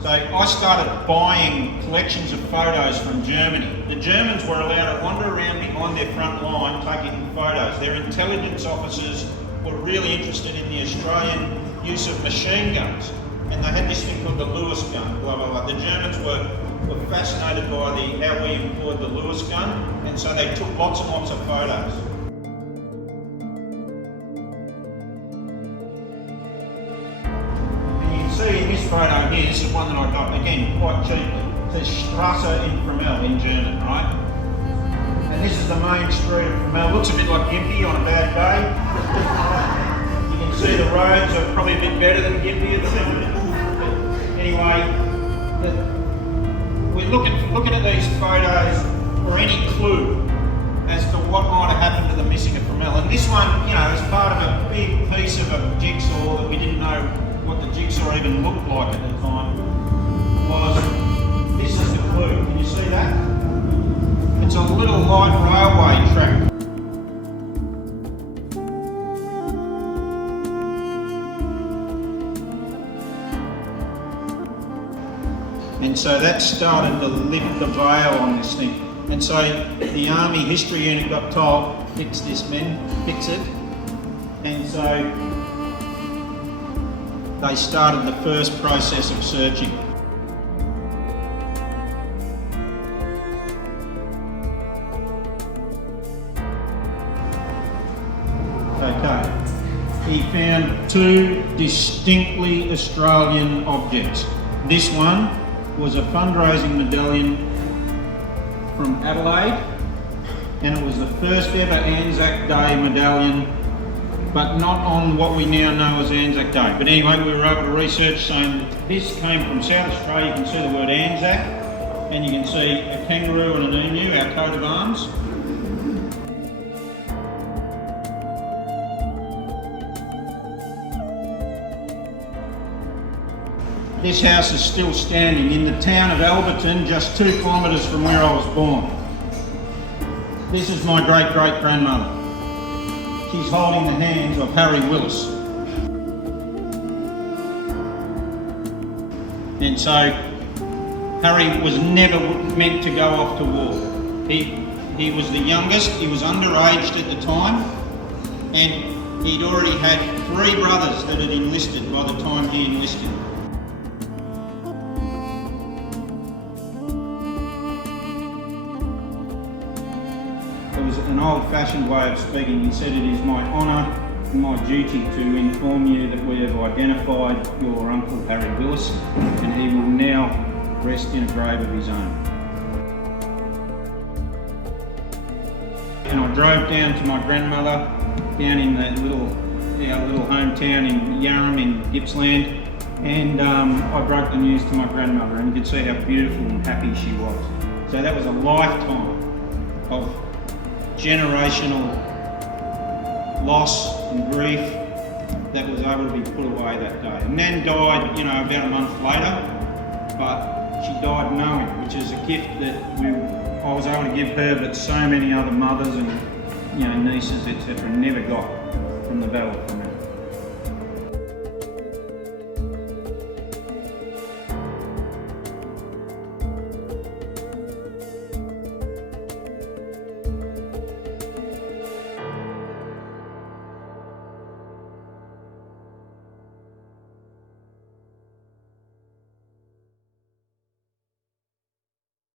So I started buying collections of photos from Germany. The Germans were allowed to wander around behind their front line taking photos. Their intelligence officers were really interested in the Australian use of machine guns. And they had this thing called the Lewis gun, blah, blah, blah. The Germans were fascinated by how we employed the Lewis gun, and so they took lots and lots of photos. See in this photo here, this is one that I got, again, quite cheaply. It says Strasse in Fromelles in German, right? And this is the main street of Fromelles. Looks a bit like Gympie on a bad day. You can see the roads are probably a bit better than Gympie at the moment. Anyway, we're looking at these photos for any clue as to what might have happened to the Missing of Fromelles. And this one, you know, is part of a big piece of a jigsaw that we didn't know what the jigsaw even looked like at the time. This is the clue. Can you see that? It's a little light railway track. And so that started to lift the veil on this thing. And so the Army History Unit got told, fix this men, fix it. And so they started the first process of searching. Okay, he found two distinctly Australian objects. This one was a fundraising medallion from Adelaide, and it was the first ever Anzac Day medallion, but not on what we now know as Anzac Day. But anyway, we were able to research saying this came from South Australia. You can see the word Anzac, and you can see a kangaroo and an emu, our coat of arms. This house is still standing in the town of Alberton, just 2 kilometres from where I was born. This is my great-great-grandmother. She's holding the hands of Harry Willis. And so Harry was never meant to go off to war. He was the youngest, he was underaged at the time, and he'd already had 3 brothers that had enlisted by the time he enlisted. It was an old-fashioned way of speaking. He said, "It is my honour and my duty to inform you that we have identified your uncle Harry Willis, and he will now rest in a grave of his own." And I drove down to my grandmother, down in our little hometown in Yarram in Gippsland, and I broke the news to my grandmother, and you could see how beautiful and happy she was. So that was a lifetime of generational loss and grief that was able to be put away that day. And Nan died, about a month later, but she died knowing, which is a gift that I was able to give her, but so many other mothers and nieces, etc., never got from the battle.